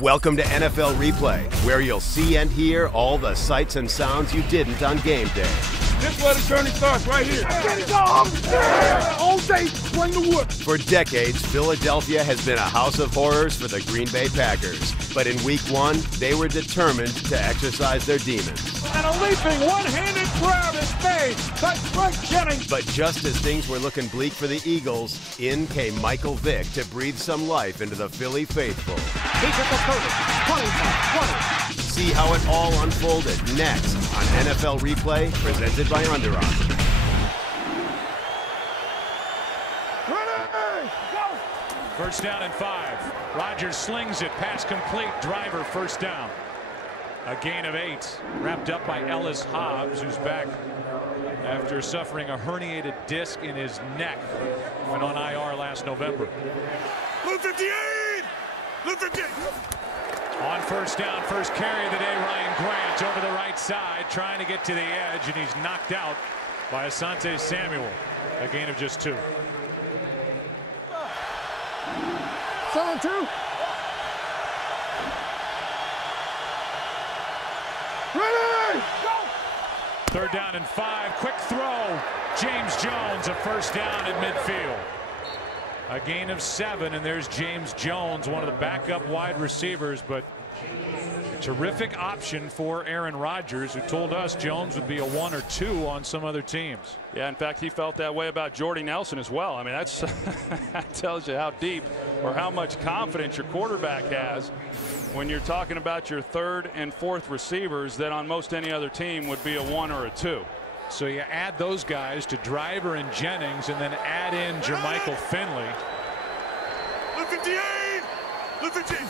Welcome to NFL Replay, where you'll see and hear all the sights and sounds you didn't on game day. This is where the journey starts, right here. Ready to go! All day, swing the wood. For decades, Philadelphia has been a house of horrors for the Green Bay Packers. But in Week 1, they were determined to exercise their demons. And a leaping one-handed grab is made by Frank Jennings. But just as things were looking bleak for the Eagles, in came Rodgers Vick to breathe some life into the Philly faithful. He's at the 30, 25, 20. See how it all unfolded next on NFL Replay, presented by Under Armour. Ready, go! First down and 5. Rodgers slings it, pass complete, driver first down. A gain of 8, wrapped up by Ellis Hobbs, who's back after suffering a herniated disc in his neck. Went on IR last November. Blue 58! Blue 58! On first down, first carry of the day, Ryan Grant over the right side, trying to get to the edge, and he's knocked out by Asante Samuel. A gain of just 2. 7-2. Ready, go! Third down and 5, quick throw. James Jones, a first down at midfield. A gain of 7, and there's James Jones, one of the backup wide receivers, but a terrific option for Aaron Rodgers, who told us Jones would be a 1 or 2 on some other teams. Yeah, in fact, he felt that way about Jordy Nelson as well. I mean, that's that tells you how deep or how much confidence your quarterback has when you're talking about your third and fourth receivers that on most any other team would be a 1 or a 2. So you add those guys to Driver and Jennings, and then add in Jermichael Finley. Blue 58! Blue 58!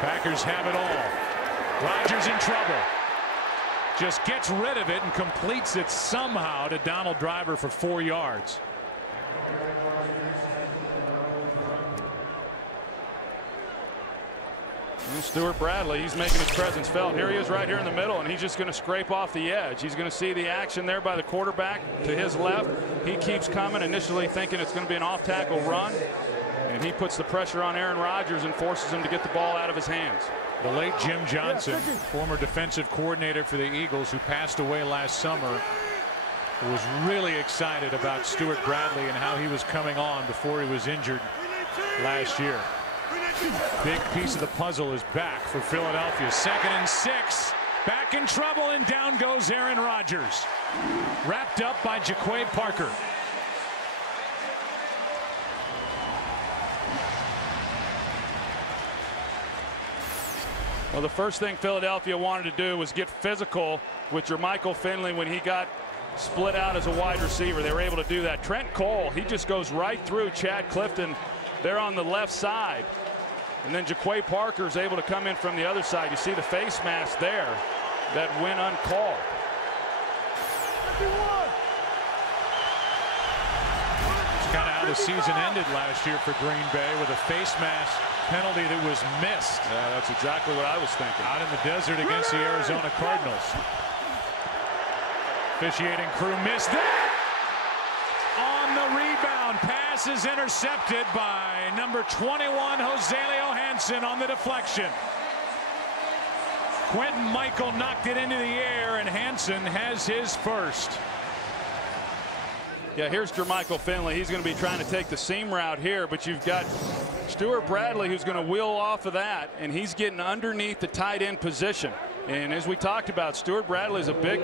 Packers have it all. Rodgers in trouble. Just gets rid of it and completes it somehow to Donald Driver for 4 yards. And Stuart Bradley, he's making his presence felt. Here he is right here in the middle, and he's just going to scrape off the edge. He's going to see the action there by the quarterback to his left. He keeps coming, initially thinking it's going to be an off-tackle run, and he puts the pressure on Aaron Rodgers and forces him to get the ball out of his hands. The late Jim Johnson, former defensive coordinator for the Eagles, who passed away last summer, was really excited about Stuart Bradley and how he was coming on before he was injured last year. Big piece of the puzzle is back for Philadelphia. 2nd and 6. Back in trouble, and down goes Aaron Rodgers. Wrapped up by Jaquay Parker. Well, the first thing Philadelphia wanted to do was get physical with Jermichael Finley when he got split out as a wide receiver. They were able to do that. Trent Cole, he just goes right through Chad Clifton there on the left side. And then Jaquay Parker is able to come in from the other side. You see the face mask there that went uncalled. It's kind of how the season ended last year for Green Bay, with a face mask penalty that was missed. Yeah, that's exactly what I was thinking. Out in the desert against the Arizona Cardinals. Officiating crew missed that. On the rebound, pass is intercepted by number 21, Joselio Hansen, on the deflection. Quentin Michael knocked it into the air, and Hansen has his first. Yeah, here's Jermichael Finley. He's going to be trying to take the seam route here, but you've got Stuart Bradley, who's going to wheel off of that, and he's getting underneath the tight end position. And as we talked about, Stuart Bradley is a big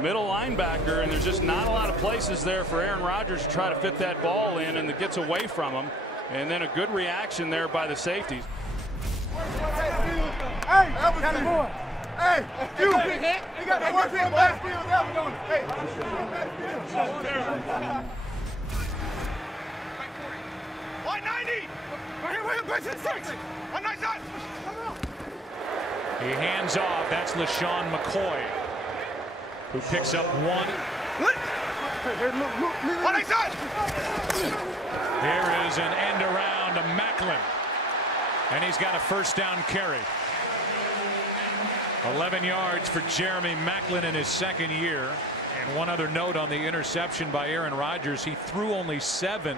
middle linebacker, and there's just not a lot of places there for Aaron Rodgers to try to fit that ball in, and it gets away from him. And then a good reaction there by the safeties. Hey, hey, you got the worst last field ever on it. Hey. 190. He hands off. That's LaShawn McCoy, who picks up 1. There is an end around to Macklin, and he's got a first down carry. 11 yards for Jeremy Macklin in his 2nd year. And one other note on the interception by Aaron Rodgers: he threw only 7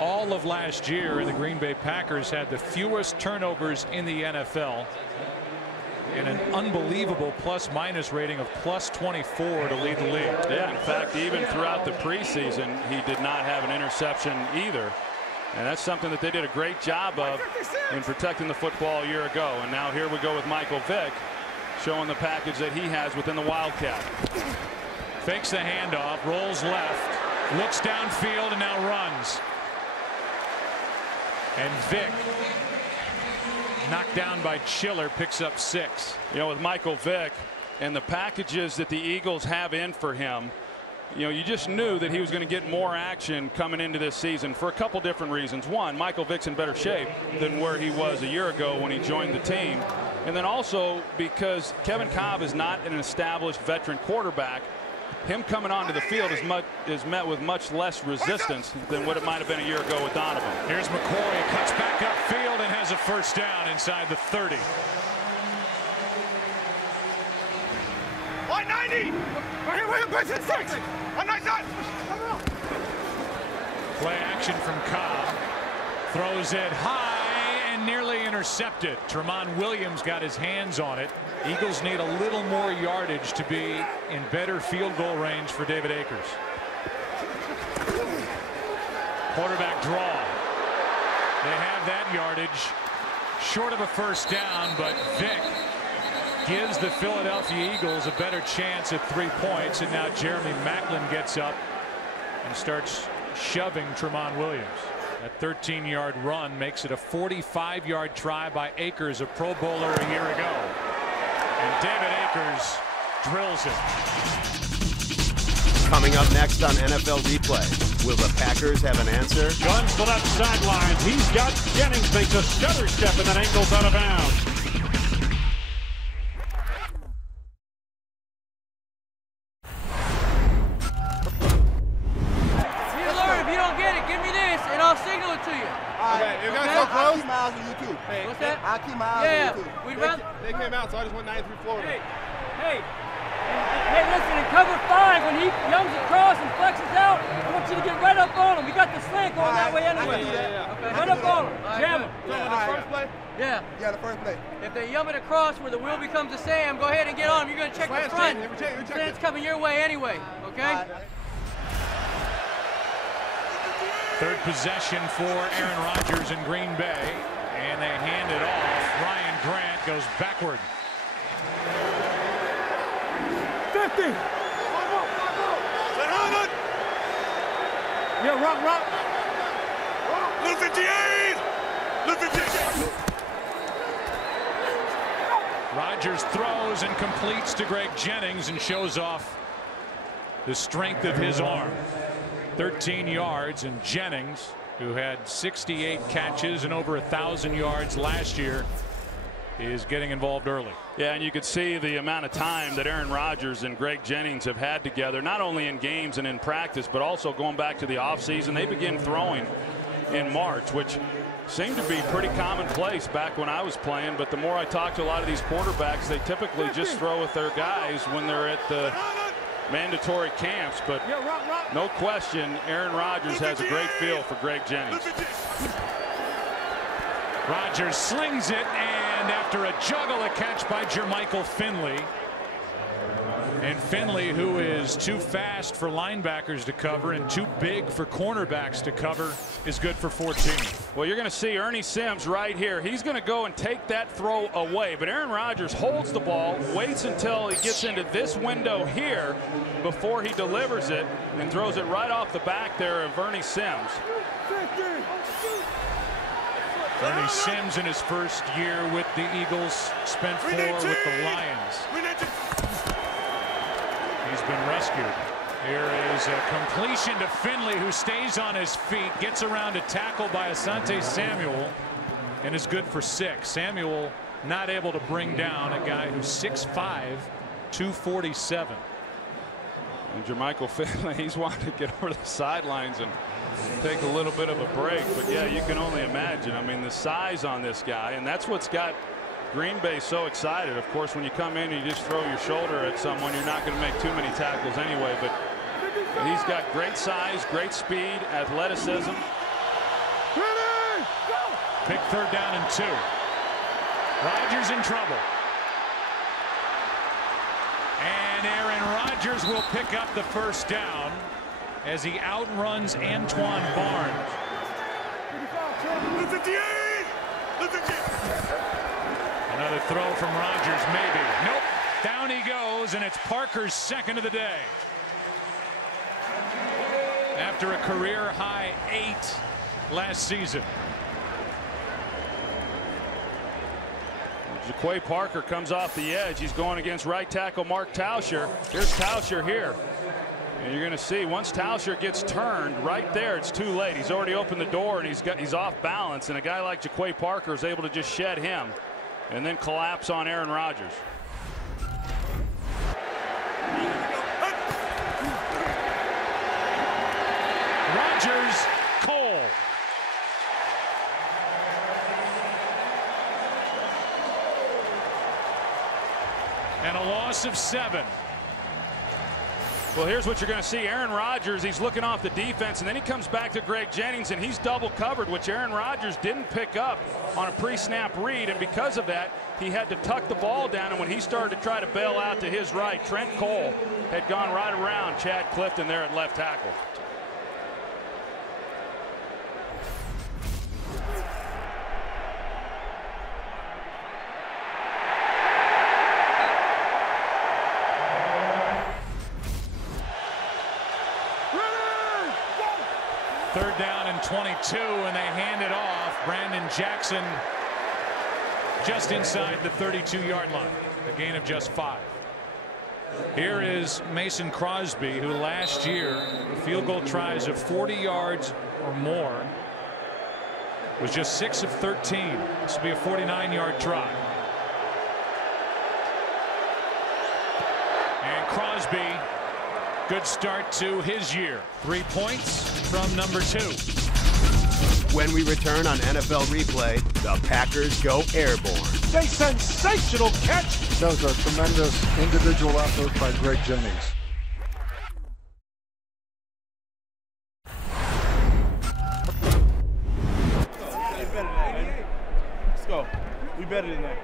all of last year, and the Green Bay Packers had the fewest turnovers in the NFL and an unbelievable plus-minus rating of +24 to lead the league. Yeah, in fact, even throughout the preseason, he did not have an interception either. And that's something that they did a great job of in protecting the football a year ago. And now here we go with Michael Vick, showing the package that he has within the Wildcat. Fakes the handoff, rolls left, looks downfield, and now runs. And Vick, knocked down by Chiller, picks up 6. You know, with Michael Vick and the packages that the Eagles have in for him, you know, you just knew that he was going to get more action coming into this season for a couple different reasons. One, Michael Vick's in better shape than where he was a year ago when he joined the team. And then also because Kevin Cobb is not an established veteran quarterback, him coming onto the field is met with much less resistance than what it might have been a year ago with Donovan. Here's McCoy, cuts back upfield and has a first down inside the 30. 190. Play action from Cobb. Throws it high and nearly intercepted. Tramon Williams got his hands on it. Eagles need a little more yardage to be in better field goal range for David Akers. Quarterback draw. They have that yardage. Short of a first down, but Vick gives the Philadelphia Eagles a better chance at 3 points. And now Jeremy Maclin gets up and starts shoving Tramon Williams. That 13-yard run makes it a 45-yard try by Akers, a Pro Bowler a year ago. And David Akers drills it. Coming up next on NFL Replay, will the Packers have an answer? Guns to left sideline. He's got Jennings, makes a stutter step and then ankles out of bounds. What's that? I'll keep my eyes on YouTube. They came out, so I just went 93 Florida. Hey, listen, in cover 5, when he comes across and flexes out, I want you to get right up on him. We got the slant going that way anyway. Okay. Right up on him. Jam him. The first play? Yeah. Yeah, the first play. If they yum it across where the wheel becomes a Sam, go ahead and get on him. You're going to check the front. Slant's coming your way anyway, okay? Third possession for Aaron Rodgers in Green Bay, and they hand it off. Ryan Grant goes backward. 50. Yeah, rock. Blue 58. Blue 58. Rodgers throws and completes to Greg Jennings and shows off the strength of his arm. 13 yards, and Jennings, who had 68 catches and over 1,000 yards last year, is getting involved early. Yeah, and you could see the amount of time that Aaron Rodgers and Greg Jennings have had together, not only in games and in practice, but also going back to the offseason. They began throwing in March, which seemed to be pretty commonplace back when I was playing. But the more I talk to a lot of these quarterbacks, they typically just throw with their guys when they're at the mandatory camps. But no question, Aaron Rodgers has a great feel for Greg Jennings. Rodgers slings it, and after a juggle, a catch by Jermichael Finley. And Finley, who is too fast for linebackers to cover and too big for cornerbacks to cover, is good for 14. Well, you're going to see Ernie Sims right here. He's going to go and take that throw away, but Aaron Rodgers holds the ball, waits until he gets into this window here before he delivers it, and throws it right off the back there of Ernie Sims. Ernie Sims in his first year with the Eagles spent 4 with the Lions. He's been rescued. Here is a completion to Finley, who stays on his feet, gets around a tackle by Asante Samuel, and is good for 6. Samuel not able to bring down a guy who's 6'5", 247. And Jermichael Finley, he's wanting to get over the sidelines and take a little bit of a break. But yeah, you can only imagine. I mean, the size on this guy, and that's what's got Green Bay so excited. Of course, when you come in and you just throw your shoulder at someone, you're not going to make too many tackles anyway. But he's got great size, great speed, athleticism. Big 3rd down and 2. Rodgers in trouble. And Aaron Rodgers will pick up the 1st down as he outruns Antoine Barnes. Another throw from Rodgers, maybe. Nope. Down he goes, and it's Parker's 2nd of the day. After a career-high 8 last season. Jaquay Parker comes off the edge. He's going against right tackle Mark Tauscher. Here's Tauscher here. And you're going to see once Tauscher gets turned right there, it's too late. He's already opened the door and he's off balance. And a guy like Jaquay Parker is able to just shed him and then collapse on Aaron Rodgers. Rodgers, Cole. And a loss of 7. Well, here's what you're going to see. Aaron Rodgers, he's looking off the defense, and then he comes back to Greg Jennings, and he's double covered, which Aaron Rodgers didn't pick up on a pre-snap read, and because of that, he had to tuck the ball down, and when he started to try to bail out to his right, Trent Cole had gone right around Chad Clifton there at left tackle. Third down and 22, and they hand it off. Brandon Jackson just inside the 32-yard line. A gain of just 5. Here is Mason Crosby, who last year, field goal tries of 40 yards or more, was just 6 of 13. This will be a 49-yard try. And Crosby, good start to his year. 3 points from number 2. When we return on NFL Replay, the Packers go airborne. A sensational catch. That was a tremendous individual effort by Greg Jennings. Let's go. We better than that.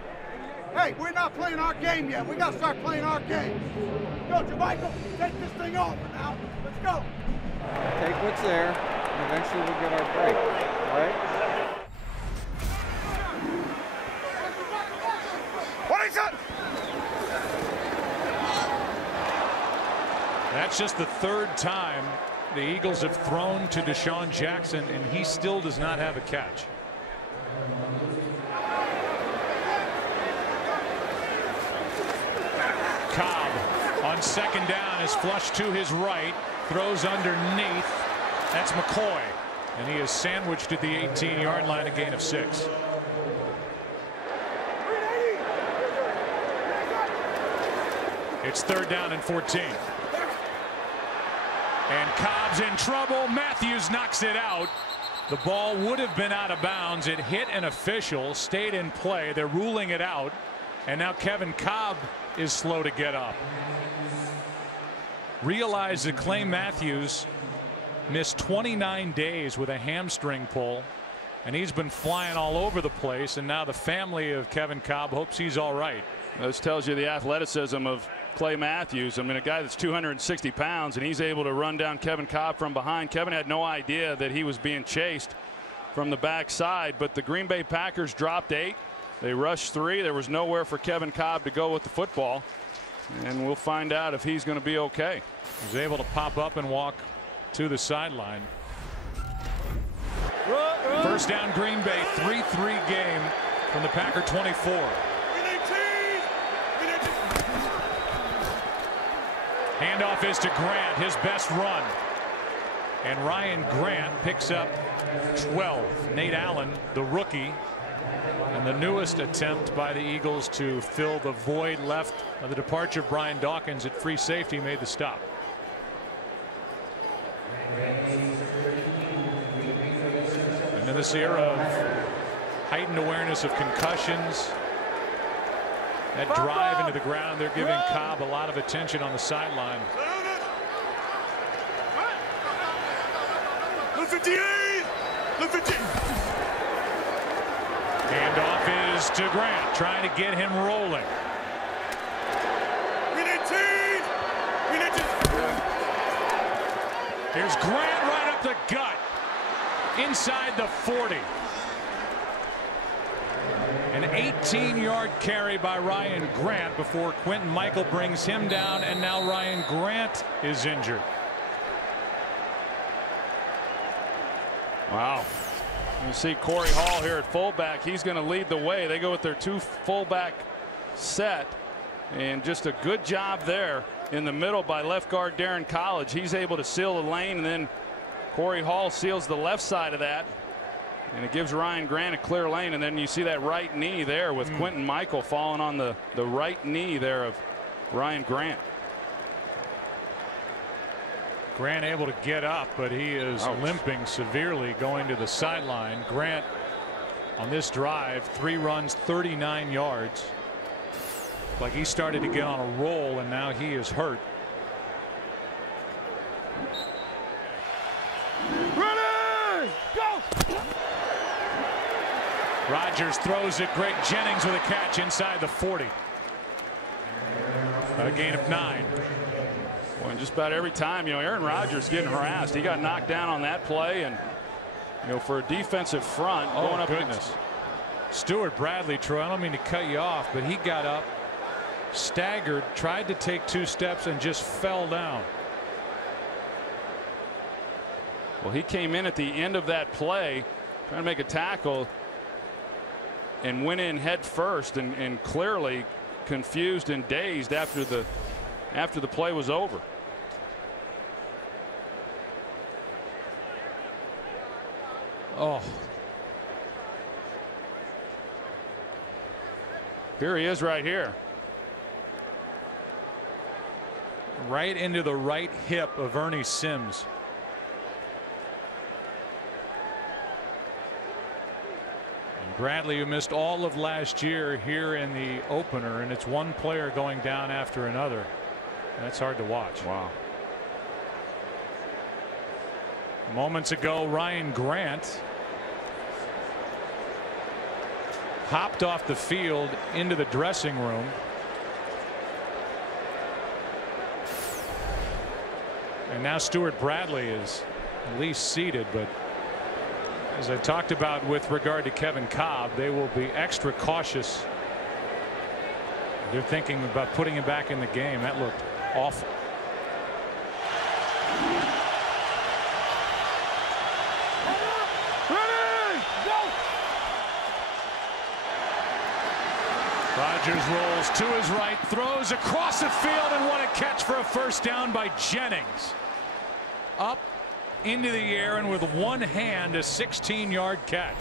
Hey, we're not playing our game yet. We got to start playing our game. Go, Jermichael, take this thing over now. Let's go. Take what's there, and eventually we'll get our break, all right? What is it? That's just the 3rd time the Eagles have thrown to Deshaun Jackson, and he still does not have a catch. Cobb on 2nd down is flushed to his right, throws underneath. That's McCoy, and he is sandwiched at the 18-yard line, a gain of 6. It's 3rd down and 14. And Cobb's in trouble. Matthews knocks it out. The ball would have been out of bounds. It hit an official, stayed in play. They're ruling it out. And now Kevin Cobb is slow to get up. Realize that Clay Matthews missed 29 days with a hamstring pull, and he's been flying all over the place, and now the family of Kevin Cobb hopes he's all right. This tells you the athleticism of Clay Matthews. I mean, a guy that's 260 pounds, and he's able to run down Kevin Cobb from behind. Kevin had no idea that he was being chased from the backside, but the Green Bay Packers dropped 8. They rushed 3. There was nowhere for Kevin Cobb to go with the football, and we'll find out if he's going to be okay. He's able to pop up and walk to the sideline. First down, Green Bay, 3-3 game from the Packer 24. Handoff is to Grant, his best run. And Ryan Grant picks up 12. Nate Allen, the rookie, and the newest attempt by the Eagles to fill the void left of the departure of Brian Dawkins at free safety made the stop. And in this era of heightened awareness of concussions, that drive into the ground, they're giving Cobb a lot of attention on the sideline. Handoff is to Grant, trying to get him rolling. Here's Grant right up the gut, inside the 40. An 18-yard carry by Ryan Grant before Quentin Michael brings him down, and now Ryan Grant is injured. Wow. You see Corey Hall here at fullback. He's going to lead the way. They go with their 2 fullback set, and just a good job there in the middle by left guard Darren College. He's able to seal the lane, and then Corey Hall seals the left side of that, and it gives Ryan Grant a clear lane. And then you see that right knee there with Quentin Michael falling on the right knee there of Ryan Grant. Grant able to get up, but he is limping severely going to the sideline. Grant on this drive, 3 runs, 39 yards. Like he started to get on a roll, and now he is hurt. Ready, go! Rodgers throws it. Greg Jennings with a catch inside the 40. A gain of 9. Well, and just about every time, Aaron Rodgers getting harassed. He got knocked down on that play, and for a defensive front going up. Goodness. Stuart Bradley, Troy, I don't mean to cut you off, but he got up, staggered, tried to take 2 steps, and just fell down. Well, he came in at the end of that play trying to make a tackle and went in head first, and clearly confused and dazed after the play was over. Oh. Here he is right here. Right into the right hip of Ernie Sims. And Bradley, who missed all of last year here in the opener, and it's one player going down after another. That's hard to watch. Wow. Moments ago, Ryan Grant hopped off the field into the dressing room. And now Stuart Bradley is at least seated, but as I talked about with regard to Kevin Cobb, they will be extra cautious. They're thinking about putting him back in the game. That looked awful. Rodgers rolls to his right, throws across the field, and what a catch for a first down by Jennings. Up into the air, and with one hand, a 16-yard catch.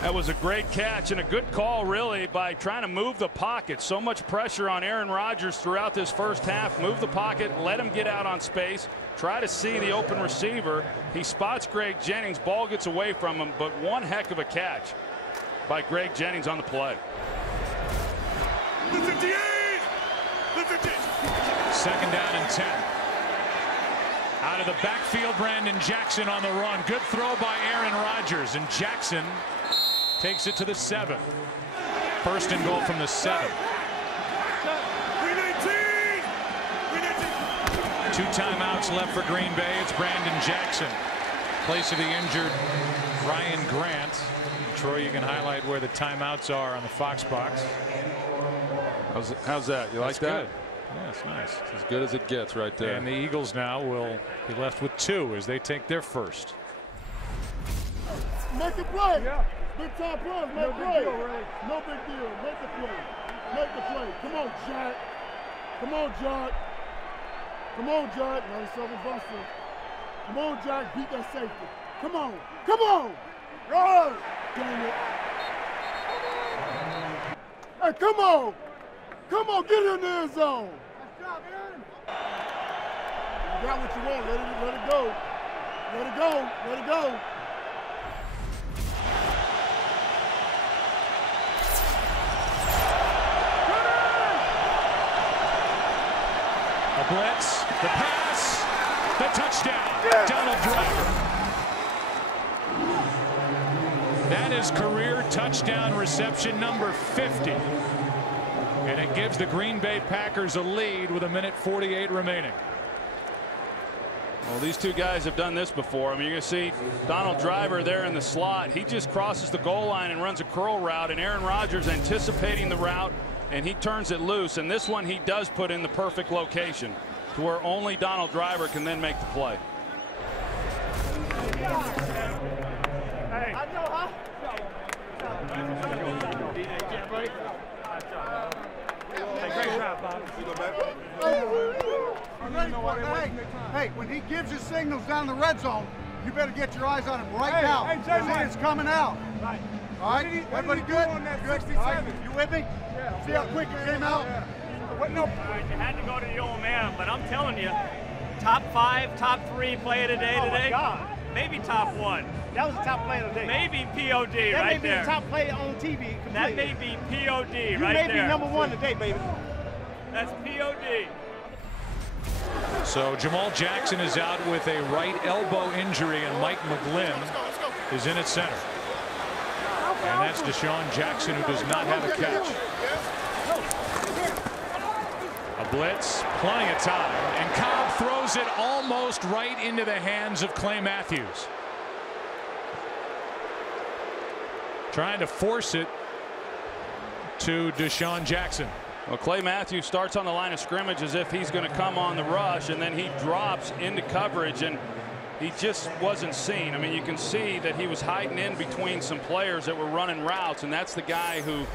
That was a great catch and a good call, really, by trying to move the pocket. So much pressure on Aaron Rodgers throughout this first half. Move the pocket, let him get out on space, try to see the open receiver. He spots Greg Jennings, ball gets away from him, but one heck of a catch by Greg Jennings on the play. The 58! The 58! Second down and 10. Out of the backfield, Brandon Jackson on the run. Good throw by Aaron Rodgers, and Jackson takes it to the 7. First and goal from the 7. 2 timeouts left for Green Bay. It's Brandon Jackson. Place of the injured Ryan Grant. Troy, you can highlight where the timeouts are on the Fox box. How's that? You like that? Good. Yeah, it's nice. It's as good as it gets right there. And the Eagles now will be left with 2 as they take their first. Make a play. Yeah. Big time play. Make a play. No big deal. Make the play. Make the play. Come on, Jack. Come on, Jack. Come on, Jack. 97 Buster. Come on, Jack. Beat that safety. Come on. Come on. Run. Damn it. Hey, come on. Come on, get in the end zone. Nice job, Aaron. You got what you want. Let it go. Let it go. Let it go. A blitz, the pass, the touchdown. Yeah. Donald Driver. That That is career touchdown reception number 50. And it gives the Green Bay Packers a lead with 1:48 remaining. Well, these two guys have done this before. I mean, you're going to see Donald Driver there in the slot. He just crosses the goal line and runs a curl route, and Aaron Rodgers anticipating the route, and he turns it loose. And this one he does put in the perfect location to where only Donald Driver can then make the play. Hey, I know, huh? Great job, Bob. Hey, when he gives you signals down the red zone, you better get your eyes on him right now. Hey, it's coming out. Right. All right, everybody good? Good. Right. You with me? Yeah. See how quick it came out? What? No. You had to go to the old man, but I'm telling you, top 5, top 3 play of the day today. God. Maybe top 1. That was the top play of the day. Maybe POD that right there. That may be the top play on TV. Completely. That may be POD you right may there. be number 1 today, baby. That's POD. So Jamal Jackson is out with a right elbow injury, and Mike McGlynn is in at center. And that's Deshaun Jackson, who does not have a catch. A blitz, plenty of time, and Cobb throws it almost right into the hands of Clay Matthews. Trying to force it to Deshaun Jackson. Well, Clay Matthews starts on the line of scrimmage as if he's going to come on the rush, and then he drops into coverage, and he just wasn't seen. I mean, you can see that he was hiding in between some players that were running routes, and that's the guy who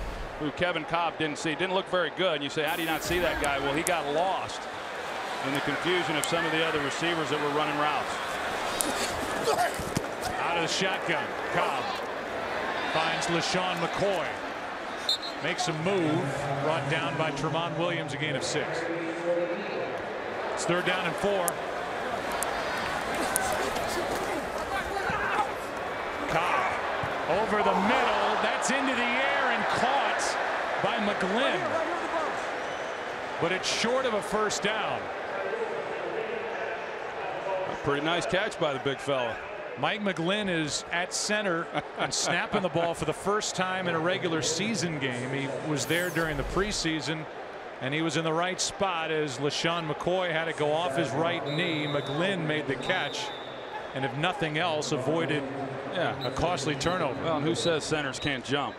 Kevin Cobb didn't see. Didn't look very good. And you say, how do you not see that guy? Well, he got lost in the confusion of some of the other receivers that were running routes. Out of the shotgun, Cobb finds LaShawn McCoy. Makes a move, brought down by Tremont Williams, a gain of 6. It's 3rd down and 4. Cobb over the middle. That's into the air and caught by McGlynn. But it's short of a 1st down. A pretty nice catch by the big fella. Mike McGlynn is at center and snapping the ball for the first time in a regular season game. He was there during the preseason, and he was in the right spot as LaShawn McCoy had to go off his right knee. McGlynn made the catch, and if nothing else, avoided a costly turnover. Well, and who says centers can't jump?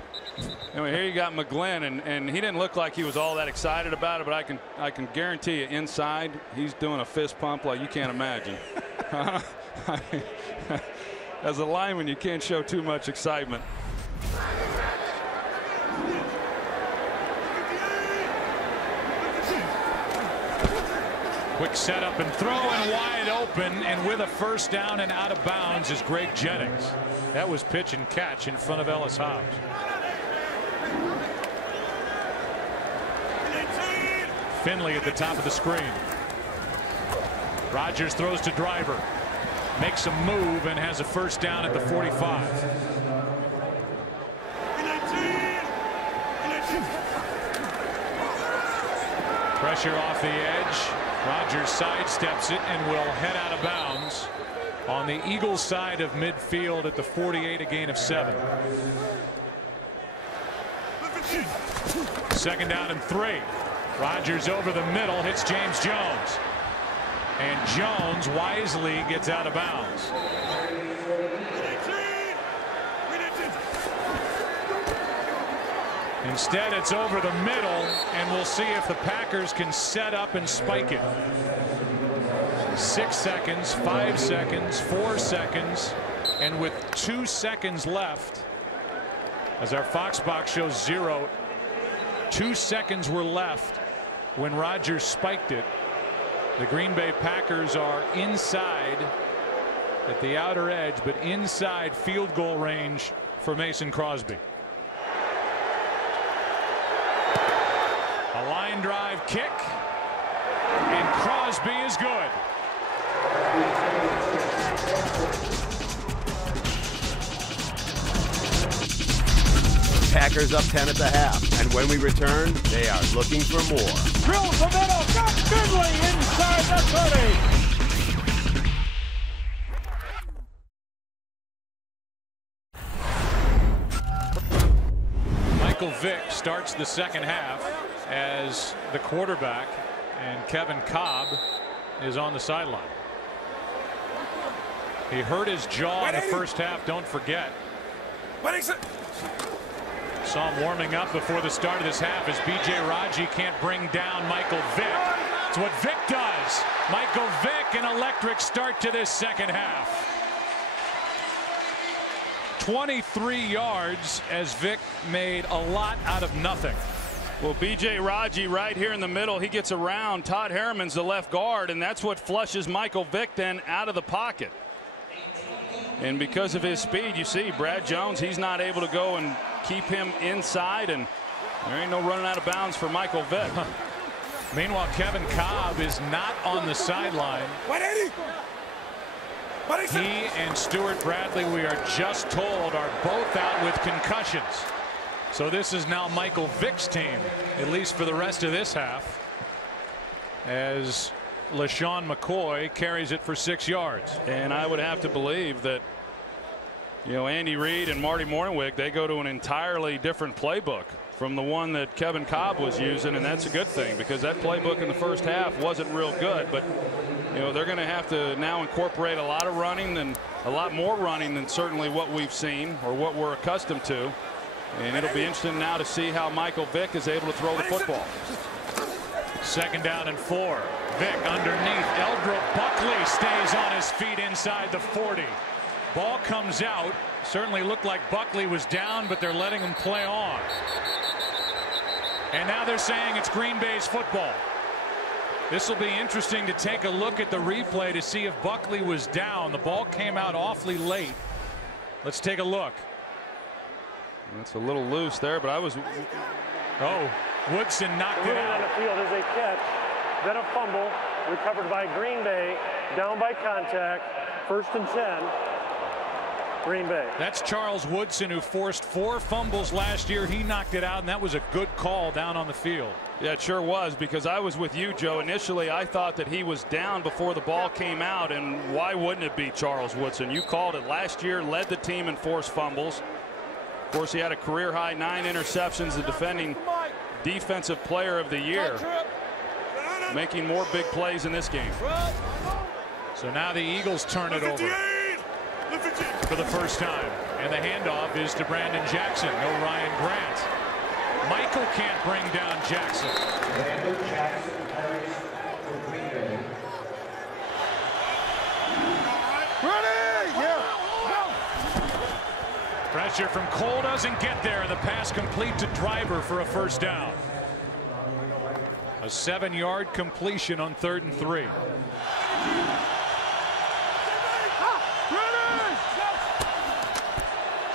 Anyway, here you got McGlynn, and he didn't look like he was all that excited about it, but I can guarantee you inside he's doing a fist pump like you can't imagine. As a lineman, you can't show too much excitement. Quick setup and throw, and wide open, and with a 1st down and out of bounds is Greg Jennings. That was pitch and catch in front of Ellis Hobbs. Finley at the top of the screen. Rodgers throws to Driver. Makes a move and has a 1st down at the 45. Pressure off the edge. Rodgers sidesteps it and will head out of bounds on the Eagles side of midfield at the 48, a gain of 7. 2nd down and 3. Rodgers over the middle, hits James Jones. And Jones wisely gets out of bounds. Instead, it's over the middle, and we'll see if the Packers can set up and spike it. 6 seconds, 5 seconds, 4 seconds, and with 2 seconds left, as our Fox box shows 0, 2 seconds were left when Rodgers spiked it. The Green Bay Packers are inside at the outer edge, but inside field goal range for Mason Crosby. A line drive kick, and Crosby is good. Packers up 10 at the half, and when we return, they are looking for more. Drill the middle, got Finley inside the 30. Michael Vick starts the second half as the quarterback, and Kevin Cobb is on the sideline. He hurt his jaw in the first half, don't forget. Saw him warming up before the start of this half as B.J. Raji can't bring down Michael Vick. It's what Vick does. Michael Vick, an electric start to this second half. 23 yards as Vick made a lot out of nothing. Well, B.J. Raji right here in the middle, he gets around. Todd Harriman's the left guard, and that's what flushes Michael Vick then out of the pocket. And because of his speed, you see Brad Jones, he's not able to go and keep him inside, and there ain't no running out of bounds for Michael Vick. Meanwhile, Kevin Cobb is not on the sideline. He and Stuart Bradley, we are just told, are both out with concussions. So this is now Michael Vick's team, at least for the rest of this half, as LaShawn McCoy carries it for 6 yards. And I would have to believe that, you know, Andy Reid and Marty Morningwig, they go to an entirely different playbook from the one that Kevin Cobb was using, and that's a good thing because that playbook in the first half wasn't real good. But you know, they're going to have to now incorporate a lot of running, and a lot more running than certainly what we've seen or what we're accustomed to. And it'll be interesting now to see how Michael Vick is able to throw the football. 2nd down and 4. Vick underneath. Eldra Buckley stays on his feet inside the 40. Ball comes out. Certainly looked like Buckley was down, but they're letting him play on. And now they're saying it's Green Bay's football. This will be interesting to take a look at the replay to see if Buckley was down. The ball came out awfully late. Let's take a look. It's a little loose there, but I was. Oh, Woodson knocked it out. On the field is a catch, then a fumble, recovered by Green Bay, down by contact, 1st and 10. Green Bay. That's Charles Woodson, who forced 4 fumbles last year. He knocked it out, and that was a good call down on the field. Yeah, it sure was, because I was with you, Joe. Initially, I thought that he was down before the ball came out, and why wouldn't it be Charles Woodson? You called it. Last year, led the team in forced fumbles. Of course, he had a career-high 9 interceptions, the defending defensive player of the year, making more big plays in this game. So now the Eagles turn it over for the first time, and the handoff is to Brandon Jackson. No Ryan Grant. Michael can't bring down Jackson. Pressure from Cole doesn't get there. The pass complete to Driver for a 1st down. A 7-yard completion on 3rd and 3.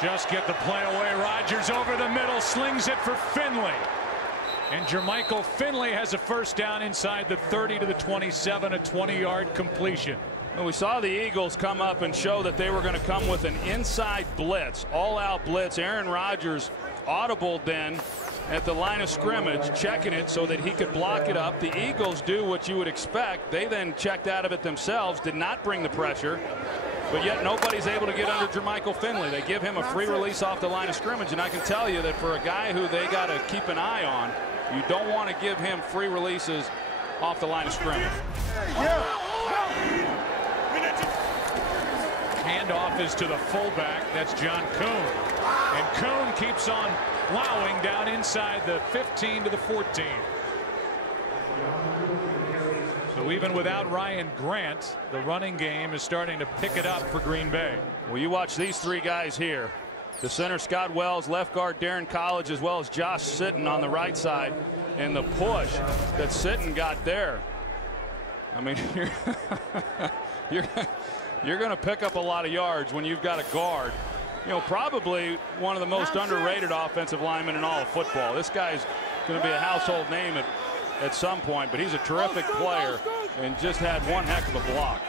Just get the play away. Rodgers over the middle, slings it for Finley. And Jermichael Finley has a 1st down inside the 30 to the 27, a 20-yard completion. Well, we saw the Eagles come up and show that they were going to come with an inside blitz, all-out blitz. Aaron Rodgers audible then at the line of scrimmage, checking it so that he could block it up. The Eagles do what you would expect. They then checked out of it themselves, did not bring the pressure. But yet nobody's able to get under Jermichael Finley. They give him a free release off the line of scrimmage, and I can tell you that for a guy who they got to keep an eye on, you don't want to give him free releases off the line of scrimmage. Handoff is to the fullback. That's John Kuhn. And Kuhn keeps on plowing down inside the 15 to the 14. So even without Ryan Grant, the running game is starting to pick it up for Green Bay. Well, you watch these 3 guys here. The center, Scott Wells, left guard, Darren College, as well as Josh Sitton on the right side. And the push that Sitton got there. I mean, you're going to pick up a lot of yards when you've got a guard. You know, probably one of the most underrated offensive linemen in all of football. This guy's going to be a household name at some point, but he's a terrific player and just had one heck of a block.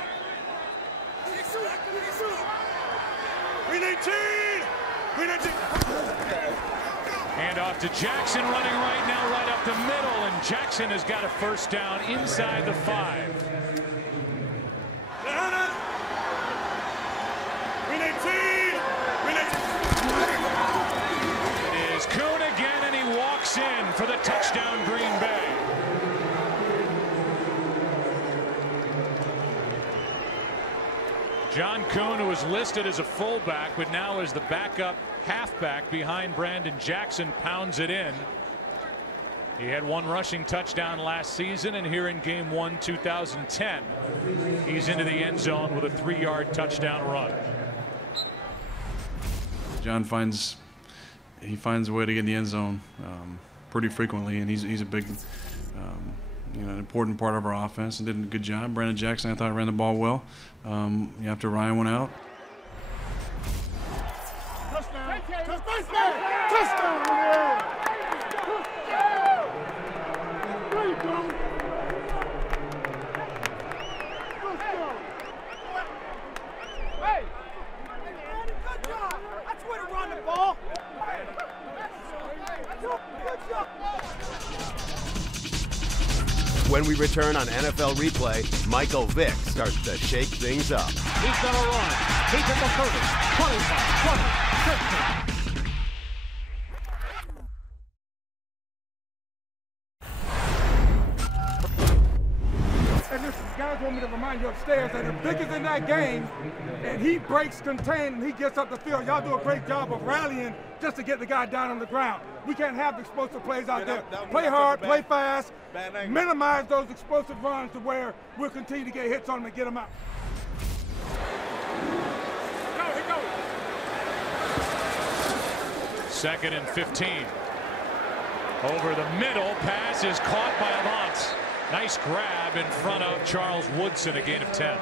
Hand off to Jackson, running right now, right up the middle, and Jackson has got a 1st down inside the 5. It is Kuhn again, and for the touchdown, Green Bay. John Kuhn, who was listed as a fullback, but now is the backup halfback behind Brandon Jackson, pounds it in. He had one rushing touchdown last season, and here in Game 1, 2010, he's into the end zone with a 3-yard touchdown run. John finds a way to get in the end zone pretty frequently, and he's a big, an important part of our offense, and did a good job. Brandon Jackson, I thought, ran the ball well after Ryan went out. Touchdown! Touchdown! Touchdown! There you go. Hey! Good job! That's way to run the ball! Good job! When we return on NFL Replay, Michael Vick starts to shake things up. He's going to run. He's at the 30, 25, 20, 15. And listen, guys want me to remind you upstairs that if Vick is in that game and he breaks contain and he gets up the field, y'all do a great job of rallying just to get the guy down on the ground. We can't have explosive plays out there. Play hard, play fast, minimize those explosive runs to where we'll continue to get hits on them and get them out. Second and 15. Over the middle, pass is caught by Avant. Nice grab in front of Charles Woodson, a gain of 10.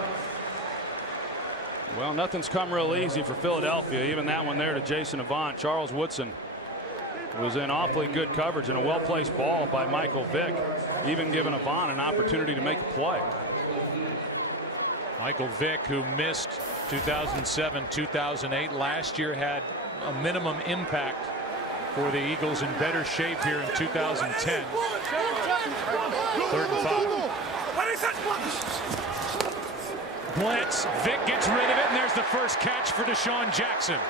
Well, nothing's come real easy for Philadelphia. Even that one there to Jason Avant. Charles Woodson was in awfully good coverage and a well-placed ball by Michael Vick, even giving Avant an opportunity to make a play. Michael Vick, who missed 2007, 2008, last year had a minimum impact for the Eagles, in better shape here in 2010. 3rd and 5. Blitz. Vick gets rid of it, and there's the first catch for Deshaun Jackson.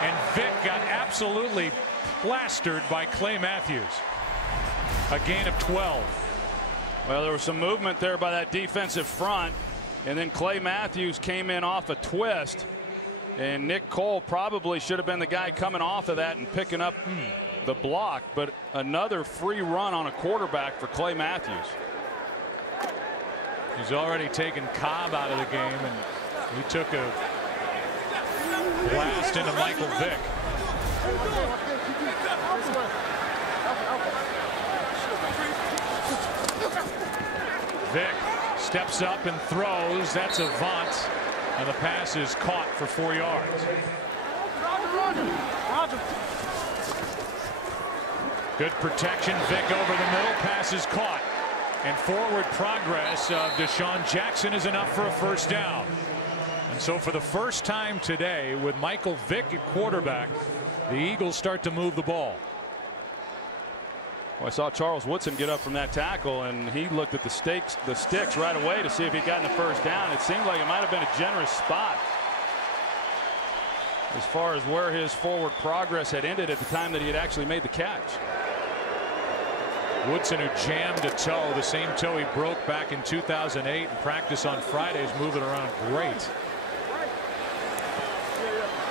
And Vick got absolutely plastered by Clay Matthews. A gain of 12. Well, there was some movement there by that defensive front, and then Clay Matthews came in off a twist, and Nick Cole probably should have been the guy coming off of that and picking up the block, but another free run on a quarterback for Clay Matthews. He's already taken Cobb out of the game, and he took a blast into Michael Vick. Vick steps up and throws. That's Avant, and the pass is caught for 4 yards. Good protection. Vick over the middle. Pass is caught. And forward progress of Deshaun Jackson is enough for a first down. And so for the first time today, with Michael Vick at quarterback, the Eagles start to move the ball. Well, I saw Charles Woodson get up from that tackle, and he looked at the sticks right away to see if he'd gotten the first down. It seemed like it might have been a generous spot as far as where his forward progress had ended at the time that he had actually made the catch. Woodson, who jammed a toe, the same toe he broke back in 2008 in practice on Friday, is moving around great.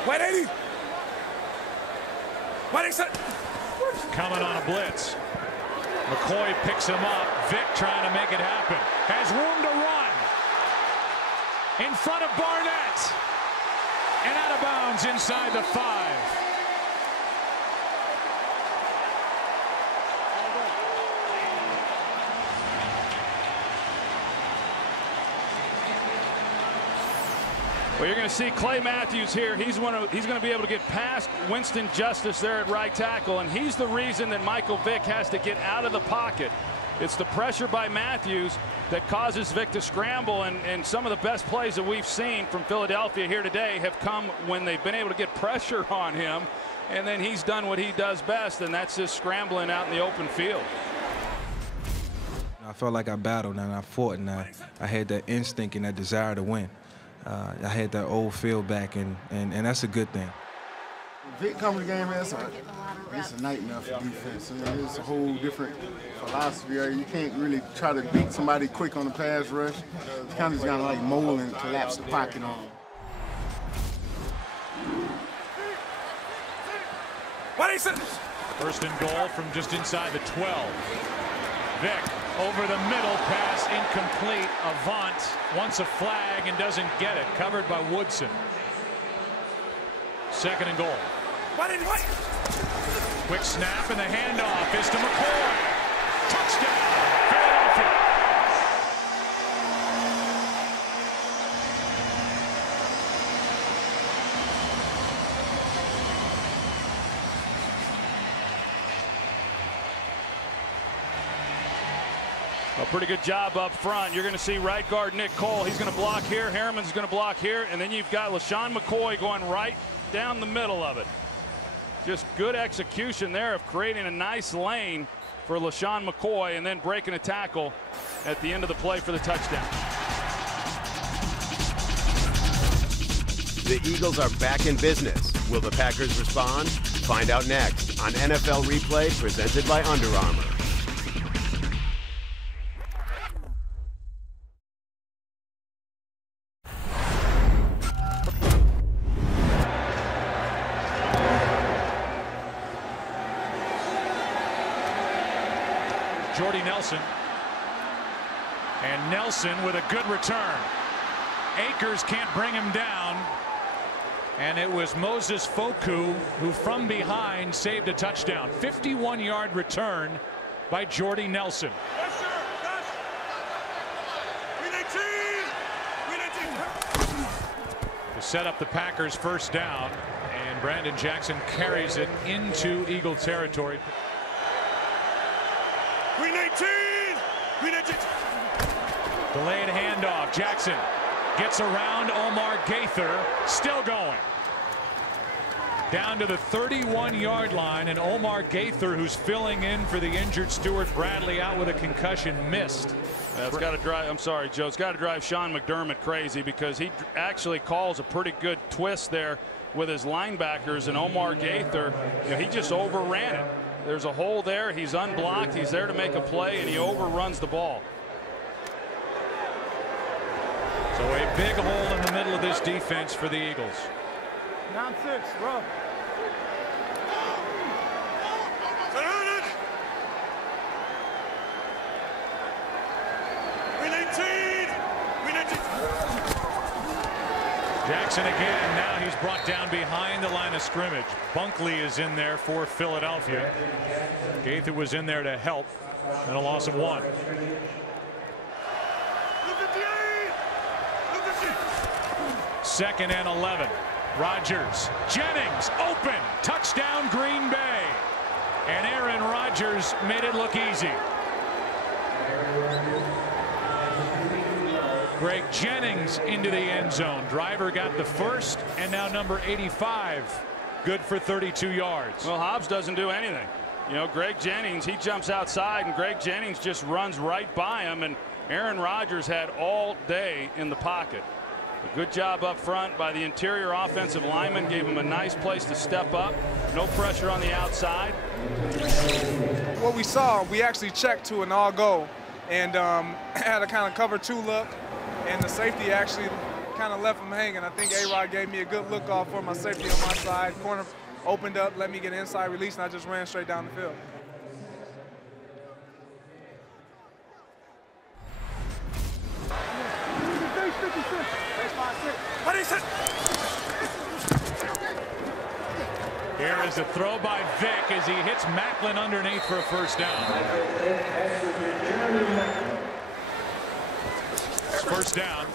Wait, 80. Coming on a blitz. McCoy picks him up. Vick trying to make it happen. Has room to run. In front of Barnett. And out of bounds inside the 5. Well, you're going to see Clay Matthews here. He's going to be able to get past Winston Justice there at right tackle, and he's the reason that Michael Vick has to get out of the pocket. It's the pressure by Matthews that causes Vick to scramble, and some of the best plays that we've seen from Philadelphia here today have come when they've been able to get pressure on him, and then he's done what he does best, and that's just scrambling out in the open field. I felt like I battled and I fought, and I had that instinct and that desire to win. I had that old feel back, and that's a good thing. Vick coming to the game, man, It's a nightmare for defense. It's a whole different philosophy. You can't really try to beat somebody quick on the pass rush. You kind of just got to like mold and collapse the pocket on them. First and goal from just inside the 12. Vick over the middle, pass incomplete. Avant wants a flag and doesn't get it. Covered by Woodson. Second and goal. Quick snap and the handoff is to McCoy. Touchdown, Philadelphia. A pretty good job up front. You're going to see right guard Nick Cole. He's going to block here. Harriman's going to block here. And then you've got LaShawn McCoy going right down the middle of it. Just good execution there of creating a nice lane for LaShawn McCoy and then breaking a tackle at the end of the play for the touchdown. The Eagles are back in business. Will the Packers respond? Find out next on NFL Replay, presented by Under Armour. Jordy Nelson. And Nelson with a good return. Akers can't bring him down. And it was Moses Foku who from behind saved a touchdown. 51-yard return by Jordy Nelson. Yes, sir. Yes. To set up the Packers first down. And Brandon Jackson carries it into Eagle territory. Green 18! Green 18! Delayed handoff. Jackson gets around Omar Gaither. Still going. Down to the 31-yard line, and Omar Gaither, who's filling in for the injured Stuart Bradley out with a concussion, missed. That's got to drive. I'm sorry, Joe. It's got to drive Sean McDermott crazy because he actually calls a pretty good twist there with his linebackers, and Omar Gaither, he just overran it. There's a hole there. He's unblocked. He's there to make a play, and he overruns the ball. So a big hole in the middle of this defense for the Eagles. 9-6, bro. Jackson again. Now he's brought down behind the line of scrimmage. Bunkley is in there for Philadelphia. Gaither was in there to help, and a loss of 1. Second and 11. Rodgers. Jennings open. Touchdown Green Bay. And Aaron Rodgers made it look easy. Greg Jennings into the end zone. Driver got the first, and now number 85. Good for 32 yards. Well, Hobbs doesn't do anything. Greg Jennings, he jumps outside, and Greg Jennings just runs right by him, and Aaron Rodgers had all day in the pocket. A good job up front by the interior offensive lineman. Gave him a nice place to step up. No pressure on the outside. What we saw, we actually checked to an all go and had a kind of cover 2 look, and the safety actually kind of left him hanging. I think A-Rod gave me a good look off for my safety on my side. Corner opened up, let me get an inside release, and I just ran straight down the field. Here is a throw by Vick as he hits Macklin underneath for a first down. It's first down.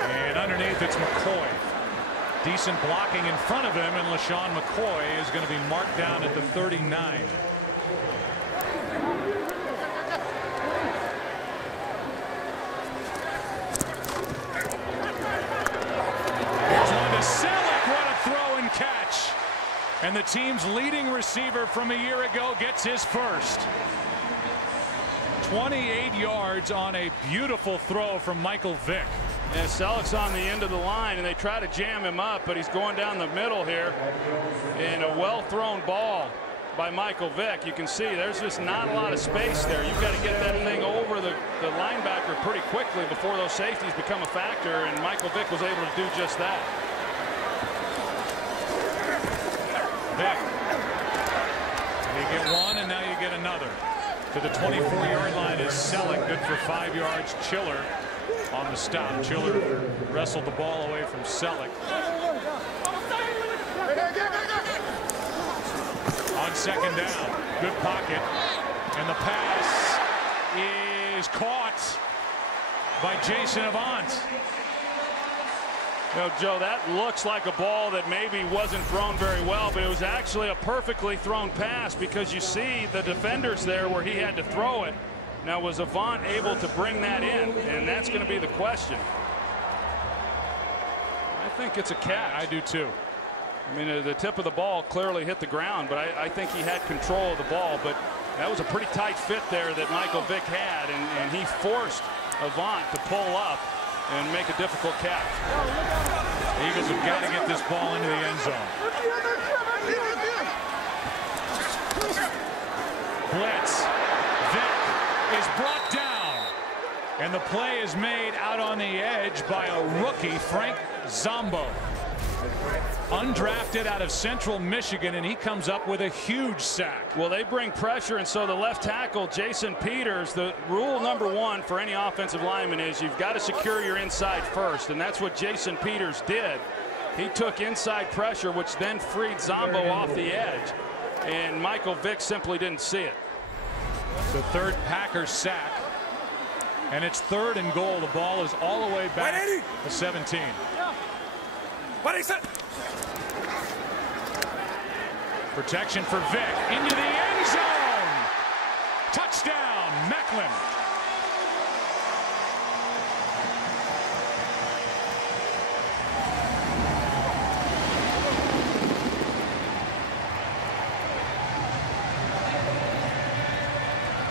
And underneath it's McCoy. Decent blocking in front of him, and LaShawn McCoy is going to be marked down at the 39. Here's one to Selleck. What a throw and catch. And the team's leading receiver from a year ago gets his first. 28 yards on a beautiful throw from Michael Vick. And Selleck's on the end of the line, and they try to jam him up, but he's going down the middle here. And a well-thrown ball by Michael Vick. You can see there's just not a lot of space there. You've got to get that thing over the linebacker pretty quickly before those safeties become a factor, and Michael Vick was able to do just that. Vick. You get one, and now you get another. To the 24-yard line is Selleck, good for 5 yards. Chiller on the stop. Chiller wrestled the ball away from Selleck. On second down, good pocket, and the pass is caught by Jason Avant. You know, Joe, that looks like a ball that maybe wasn't thrown very well, but it was actually a perfectly thrown pass because you see the defenders there where he had to throw it. Now, was Avant able to bring that in? And that's going to be the question. I think it's a catch. I do too. I mean, the tip of the ball clearly hit the ground, but I think he had control of the ball. But that was a pretty tight fit there that Michael Vick had, and he forced Avant to pull up and make a difficult catch. The Eagles have got to get this ball into the end zone. Blitz. Vick is brought down, and the play is made out on the edge by a rookie, Frank Zombo. Undrafted out of Central Michigan, and he comes up with a huge sack. Well, they bring pressure, and so the left tackle, Jason Peters, the rule number one for any offensive lineman is you've got to secure your inside first, and that's what Jason Peters did. He took inside pressure, which then freed Zombo off the edge, and Michael Vick simply didn't see it. The third Packers sack, and it's 3rd and goal. The ball is all the way back to 17. What is it? Protection for Vick into the end zone. Touchdown, Macklin.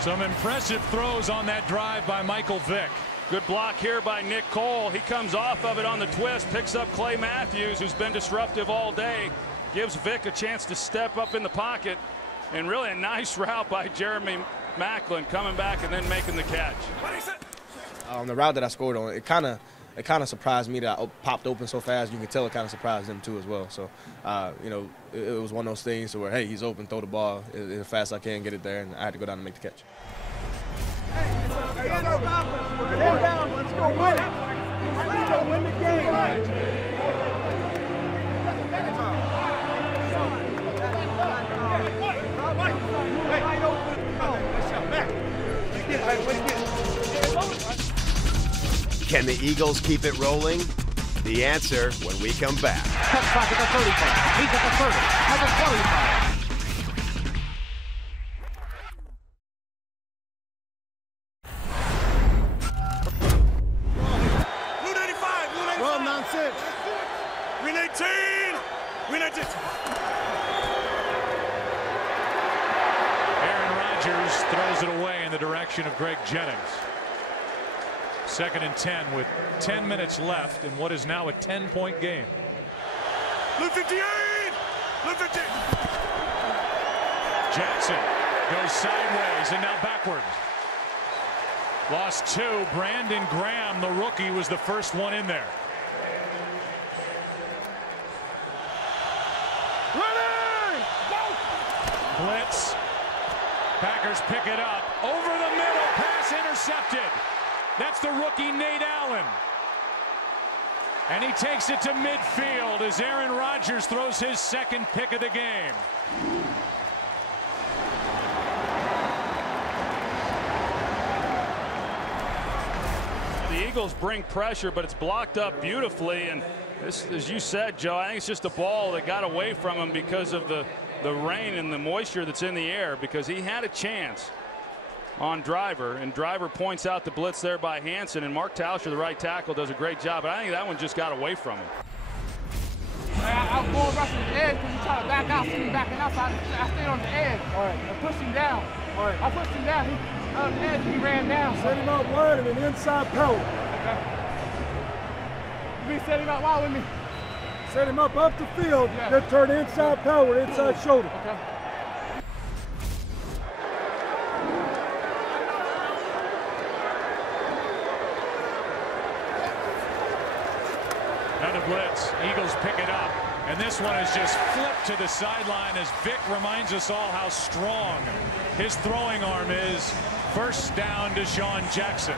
Some impressive throws on that drive by Michael Vick. Good block here by Nick Cole. He comes off of it on the twist, picks up Clay Matthews, who's been disruptive all day, gives Vick a chance to step up in the pocket, and really a nice route by Jeremy Macklin coming back and then making the catch. The route that I scored on, it kind of surprised me that I popped open so fast. You can tell it kind of surprised them too as well. So, you know, it was one of those things where, hey, he's open, throw the ball as fast as I can, get it there, and I had to go down and make the catch. Let's go win it. Let's go win the game. Can the Eagles keep it rolling? The answer when we come back. Cuts back at the 35. He's at the 30. At the 25. Rodgers throws it away in the direction of Greg Jennings. 2nd and 10 with 10 minutes left in what is now a 10-point game. Blue 58! Blue 58! Jackson goes sideways and now backward. Lost 2. Brandon Graham, the rookie, was the first one in there. Ready! Go! Blitz. Packers pick it up. Over the middle. Pass intercepted. That's the rookie Nate Allen. And he takes it to midfield as Aaron Rodgers throws his 2nd pick of the game. The Eagles bring pressure, but it's blocked up beautifully. And this, as you said, Joe, I think it's just a ball that got away from him because of the rain and the moisture that's in the air, because he had a chance on Driver, and Driver points out the blitz there by Hansen, and Mark Tauscher, the right tackle, does a great job, but I think that one just got away from him. I was going rushing the edge because he tried to back out, see me backing outside. I stayed on the edge. All right. I pushed him down. All right. I pushed him down. He on the edge, he ran down. Set him up wide and an inside power. Okay. me, set him out wide with me. Set him up the field, then turn inside power, inside shoulder. Okay. Another blitz. Eagles pick it up. And this one is just flipped to the sideline as Vick reminds us all how strong his throwing arm is. First down to Sean Jackson.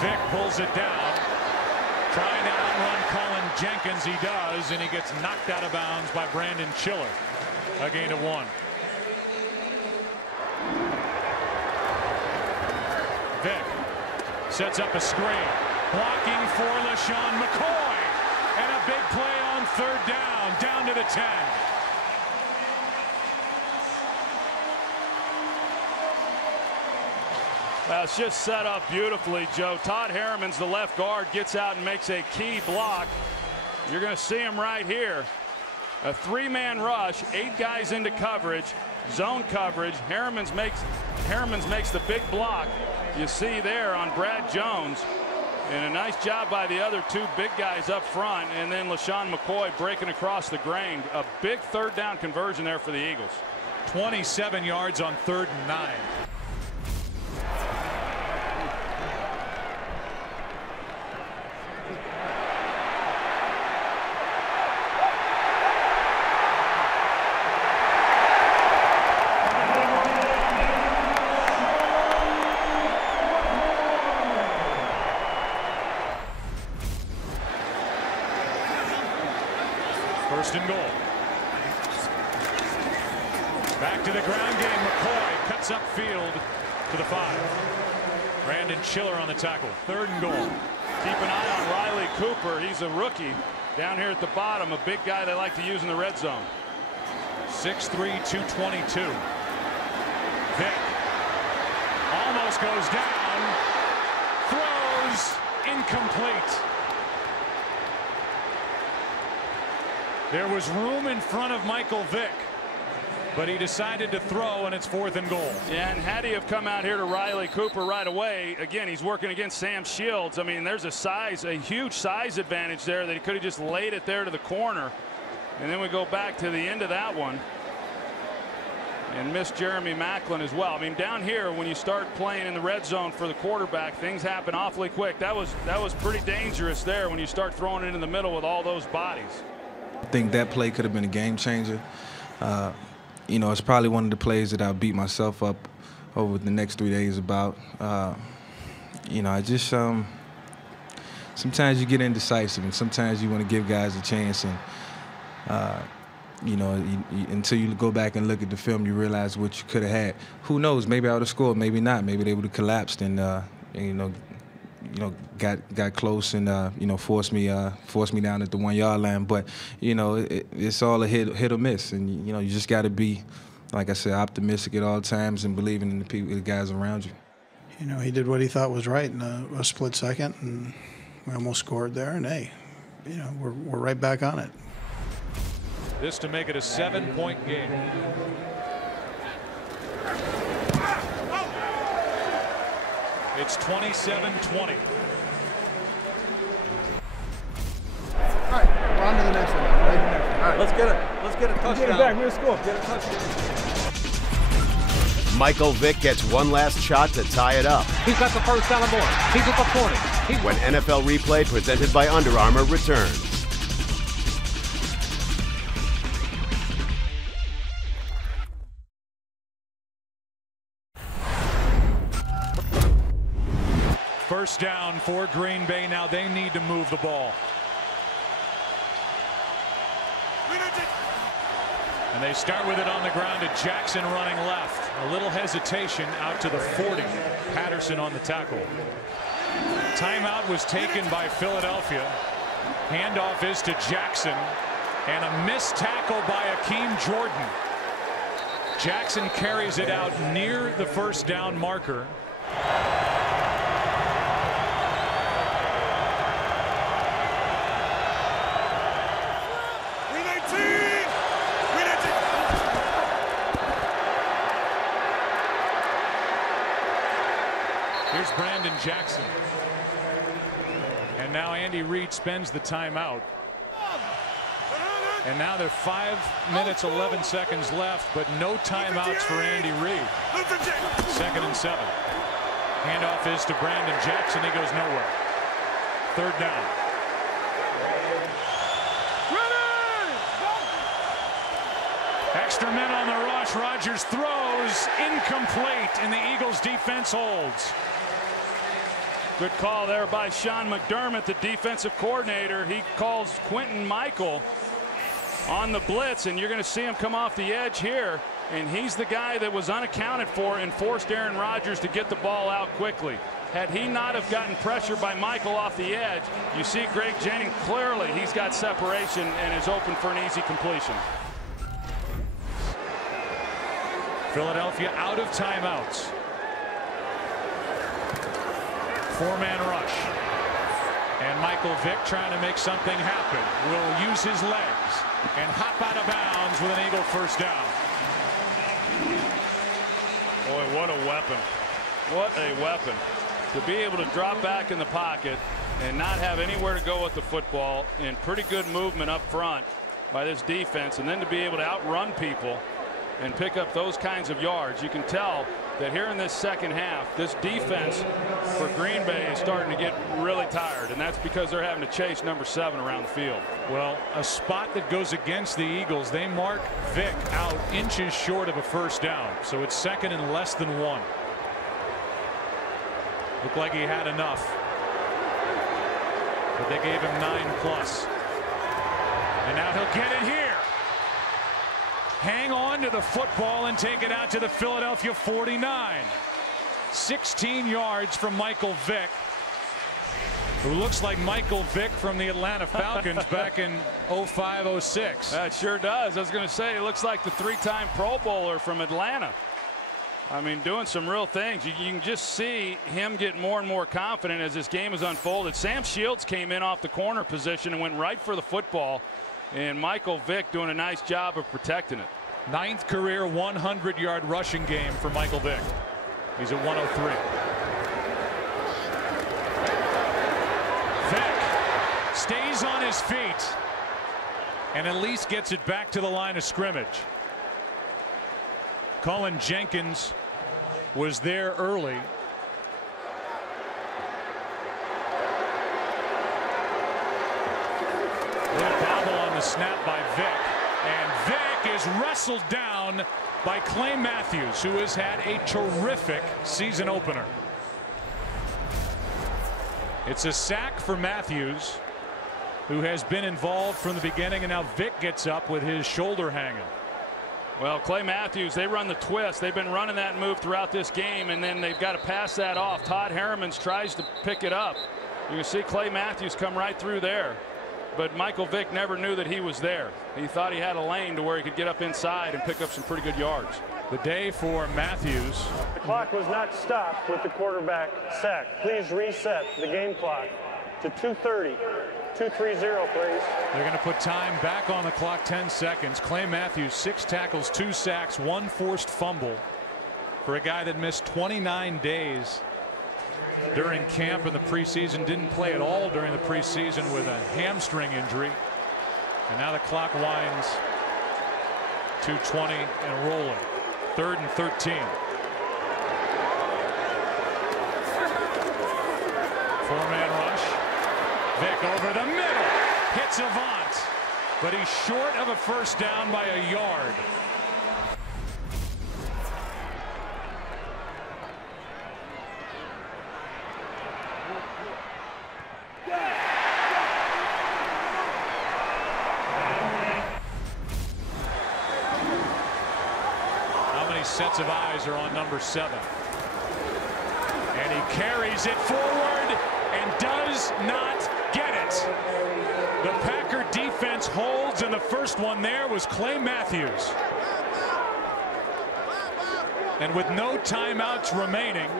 Vick pulls it down. Trying to outrun Colin Jenkins, he does, and he gets knocked out of bounds by Brandon Chiller. A gain of 1. Vick sets up a screen. Blocking for LaShawn McCoy. And a big play on third down to the 10. Well, it's just set up beautifully, Joe. Todd Harriman's the left guard, gets out and makes a key block. You're going to see him right here. A 3-man rush, 8 guys into coverage, zone coverage. Harriman's makes the big block. You see there on Brad Jones. And a nice job by the other 2 big guys up front. And then LaShawn McCoy breaking across the grain. A big third down conversion there for the Eagles. 27 yards on 3rd and 9. First and goal. Back to the ground game. McCoy cuts upfield to the 5. Brandon Chiller on the tackle. 3rd and goal. Keep an eye on Riley Cooper. He's a rookie down here at the bottom. A big guy they like to use in the red zone. 6'3", 222. Vick almost goes down. Throws incomplete. There was room in front of Michael Vick, but he decided to throw, and it's 4th and goal. Yeah, and had he have come out here to Riley Cooper right away, again, he's working against Sam Shields. I mean, there's a huge size advantage there that he could have just laid it there to the corner. And then we go back to the end of that one and miss Jeremy Maclin as well. I mean, down here, when you start playing in the red zone for the quarterback, things happen awfully quick. That was pretty dangerous there when you start throwing it in the middle with all those bodies. I think that play could have been a game changer. You know, it's probably one of the plays that I'll beat myself up over the next 3 days about. You know, I just sometimes you get indecisive, and sometimes you want to give guys a chance, and you know, until you go back and look at the film, you realize what you could have had. Who knows? Maybe I would have scored, maybe not. Maybe they would have collapsed and you know, got close and you know, forced me down at the 1-yard line. But you know, it's all a hit or miss, and you know, you just got to be, like I said, optimistic at all times and believing in the guys around you. You know, he did what he thought was right in a split second, and we almost scored there. And hey, you know, we're right back on it. This to make it a 7-point game. It's 27-20. All right, we're on to the next one. All right, let's get a touchdown. Get it back. We'll score. Get a touchdown. Michael Vick gets one last shot to tie it up. He's got the first down and more. He's at the 40. When NFL Replay, presented by Under Armour, returns. First down for Green Bay. Now they need to move the ball. And they start with it on the ground to Jackson running left. A little hesitation out to the 40. Patterson on the tackle. Timeout was taken by Philadelphia. Handoff is to Jackson. And a missed tackle by Akeem Jordan. Jackson carries it out near the first down marker. Brandon Jackson. And now Andy Reid spends the timeout. And now there are 5 minutes, 11 seconds left, but no timeouts for Andy Reid. 2nd and 7. Handoff is to Brandon Jackson. He goes nowhere. 3rd down. Extra men on the rush. Rodgers throws incomplete, and the Eagles defense holds. Good call there by Sean McDermott, the defensive coordinator. He calls Quentin Michael on the blitz, and you're going to see him come off the edge here. And he's the guy that was unaccounted for and forced Aaron Rodgers to get the ball out quickly. Had he not have gotten pressure by Michael off the edge, you see Greg Jennings clearly he's got separation and is open for an easy completion. Philadelphia out of timeouts. 4-man rush. And Michael Vick trying to make something happen. Will use his legs and hop out of bounds with an Eagle 1st down. Boy, what a weapon. What a weapon. To be able to drop back in the pocket and not have anywhere to go with the football, and pretty good movement up front by this defense, and then to be able to outrun people and pick up those kinds of yards. You can tell that here in this second half, this defense for Green Bay is starting to get really tired, and that's because they're having to chase number 7 around the field. Well, a spot that goes against the Eagles, they mark Vick out inches short of a 1st down, so it's 2nd and less than 1. Looked like he had enough, but they gave him 9+. And now he'll get it here. Hang on to the football and take it out to the Philadelphia 49. 16 yards from Michael Vick, who looks like Michael Vick from the Atlanta Falcons back in 05-06. That sure does. I was going to say, it looks like the 3-time Pro Bowler from Atlanta. I mean, doing some real things. You can just see him get more and more confident as this game has unfolded. Sam Shields came in off the corner position and went right for the football. And Michael Vick doing a nice job of protecting it. 9th career 100-yard rushing game for Michael Vick. He's at 103. Vick stays on his feet and at least gets it back to the line of scrimmage. Cullen Jenkins was there early. The snap by Vick, and Vick is wrestled down by Clay Matthews, who has had a terrific season opener. It's a sack for Matthews, who has been involved from the beginning, and now Vick gets up with his shoulder hanging. Well, Clay Matthews, they run the twist. They've been running that move throughout this game, and then they've got to pass that off. Todd Herremans tries to pick it up. You can see Clay Matthews come right through there. But Michael Vick never knew that he was there. He thought he had a lane to where he could get up inside and pick up some pretty good yards. The day for Matthews. The clock was not stopped with the quarterback sack. Please reset the game clock to 2:30. 2:30, please. They're going to put time back on the clock, 10 seconds. Clay Matthews, 6 tackles, 2 sacks, 1 forced fumble for a guy that missed 29 days during camp in the preseason. Didn't play at all during the preseason with a hamstring injury. And now the clock winds. 2:20 and rolling. 3rd and 13. 4-man rush. Vick over the middle. Hits Avant. But he's short of a 1st down by a yard. Sets of eyes are on number 7. And he carries it forward and does not get it. The Packer defense holds, and the first one there was Clay Matthews. And with no timeouts remaining,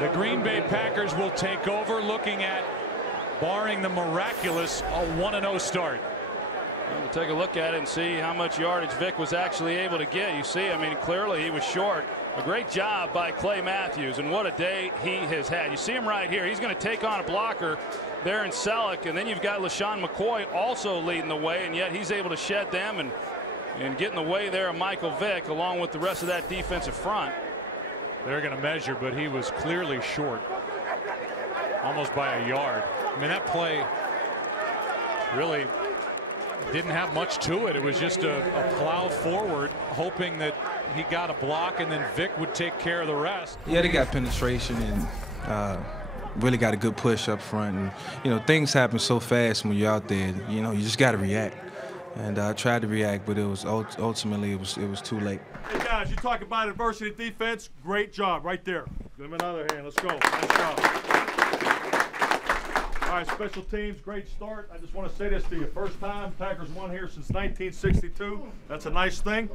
the Green Bay Packers will take over, looking at, barring the miraculous, a 1-0 start. We'll take a look at it and see how much yardage Vick was actually able to get. You see, I mean, clearly he was short. A great job by Clay Matthews, and what a day he has had. You see him right here. He's going to take on a blocker there in Selleck, and then you've got LaShawn McCoy also leading the way, and yet he's able to shed them and get in the way there of Michael Vick, along with the rest of that defensive front. They're going to measure, but he was clearly short, almost by a yard. I mean, that play really didn't have much to it. It was just a plow forward, hoping that he got a block and then Vick would take care of the rest. Yeah, they got penetration and really got a good push up front. And, you know, things happen so fast when you're out there, you know, you just got to react. And I tried to react, but it was ultimately it was too late. Hey guys, you talk about adversity defense. Great job right there. Give him another hand. Let's go. Nice job. All right, special teams, great start. I just want to say this to you. First time Packers won here since 1962. That's a nice thing.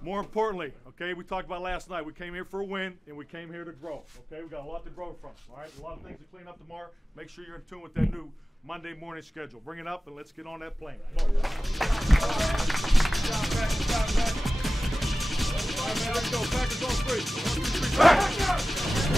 More importantly, okay, we talked about last night. We came here for a win, and we came here to grow. Okay, we got a lot to grow from. All right, a lot of things to clean up tomorrow. Make sure you're in tune with that new Monday morning schedule. Bring it up, and let's get on that plane. Let's go. Packers on 3. 1, 2, 3.